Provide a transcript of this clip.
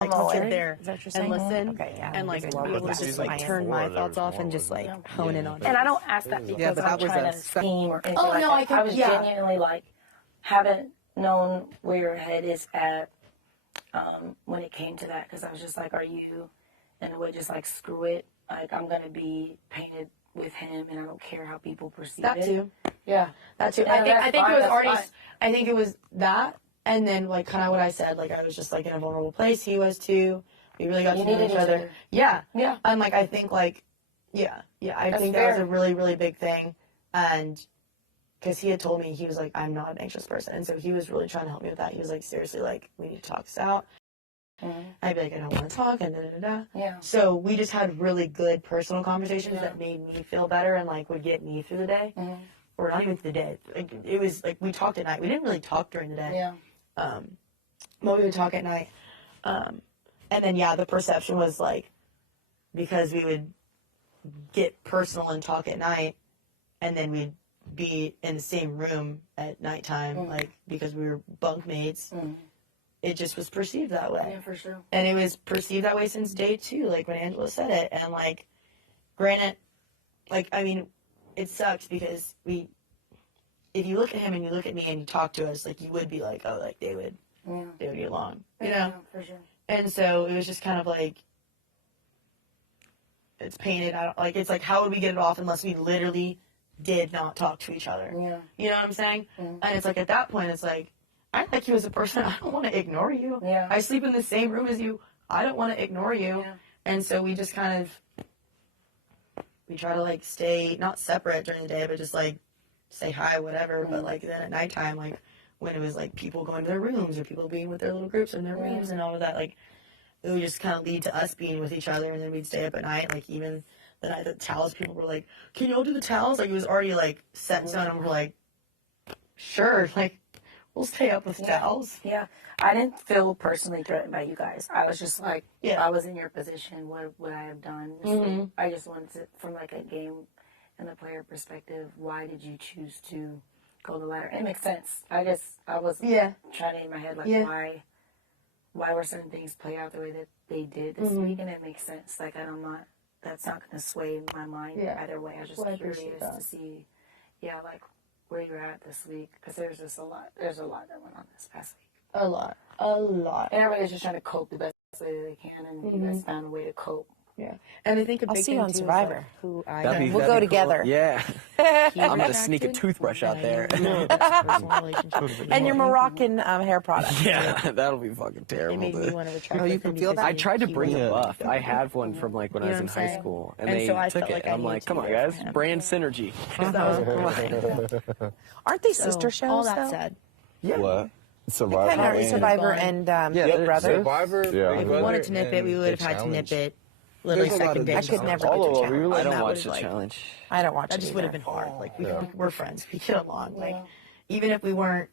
like sit there and listen, okay, yeah. and like be But able to the just season like turn before, my there thoughts was off more and just with like hone in on it. And I don't ask that because but I'm that was trying a to scheme or anything Oh, like no, that. I was yeah. genuinely like, haven't known where your head is at when it came to that, because I was just like, are you in a way just like, screw it, like I'm gonna be painted with him and I don't care how people perceive That it. too. Yeah, that too. No, I think fine, it was that's already. fine. I think it was that, and then like kind of what I said. Like I was just like in a vulnerable place. He was too. We really got to know needed each other. Yeah, Yeah. And like I think like, yeah. I think that was fair. a really really big thing, and because he had told me he was like, I'm not an anxious person, and so he was really trying to help me with that. He was like, seriously, like we need to talk this out. I'd be like, I don't want to talk, and da. Yeah. So we just had really good personal conversations that made me feel better and like would get me through the day, or not even through the day. Like it was like we talked at night. We didn't really talk during the day. Yeah. But we would talk at night, and then the perception was like, because we would get personal and talk at night, and then we'd be in the same room at nighttime, like because we were bunkmates. It just was perceived that way. Yeah, for sure. And it was perceived that way since day 2, like when Angela said it. And like, granted, like, I mean, it sucks because if you look at him and you look at me and you talk to us, like you would be like, oh, like they would get along, you know? Yeah, for sure. And so it was just kind of like, it's painted out. Like, it's like, how would we get it off unless we literally did not talk to each other? Yeah. You know what I'm saying? And it's like, at that point, it's like, I like you as a person. I don't want to ignore you. Yeah. I sleep in the same room as you. I don't want to ignore you. Yeah. And so we just kind of, we try to like stay, not separate during the day, but just like say hi, whatever. But like then at nighttime, like when it was like people going to their rooms or people being with their little groups in their rooms and all of that, like it would just kind of lead to us being with each other. And then we'd stay up at night. Like even the night the towels, people were like, can y'all do the towels? Like it was already like set in stone. And we're like, sure. Like, we'll stay up with towels. Yeah. I didn't feel personally threatened by you guys. I was just like, if I was in your position, what would I have done? I just wanted to, from like a game and the player perspective, why did you choose to go the ladder? And it makes sense. I was trying to in my head, like, why were certain things play out the way that they did this week? And it makes sense. Like, that's not going to sway my mind either way. I was just curious to see, like, where you're at this week, because there's a lot that went on this past week. A lot. And everybody's just trying to cope the best way that they can, and you guys found a way to cope. Yeah, and I think a big I'll see thing you on too Survivor. We'll We'll go together. Yeah. I'm gonna sneak a toothbrush out there. And your Moroccan hair product. Yeah, that'll be fucking terrible. It made me want to retract. Oh, you can feel that? I tried to bring a buff. I had one from like when I was in high school, and they so I took felt it. like I I'm like, needed to come on, use it guys, for him. brand synergy. Aren't they sister shows? All that though? said, What? Survivor. Kind of and- Survivor and Big Brother. Survivor. Yeah. if we wanted to nip it, we would have had to nip it. Literally There's a lot second of day. I could never All get of the them. We challenge. were I don't that watch was the like- challenge. I don't watch That it just either. would have been hard. Like we're friends. We get along. Like even if we weren't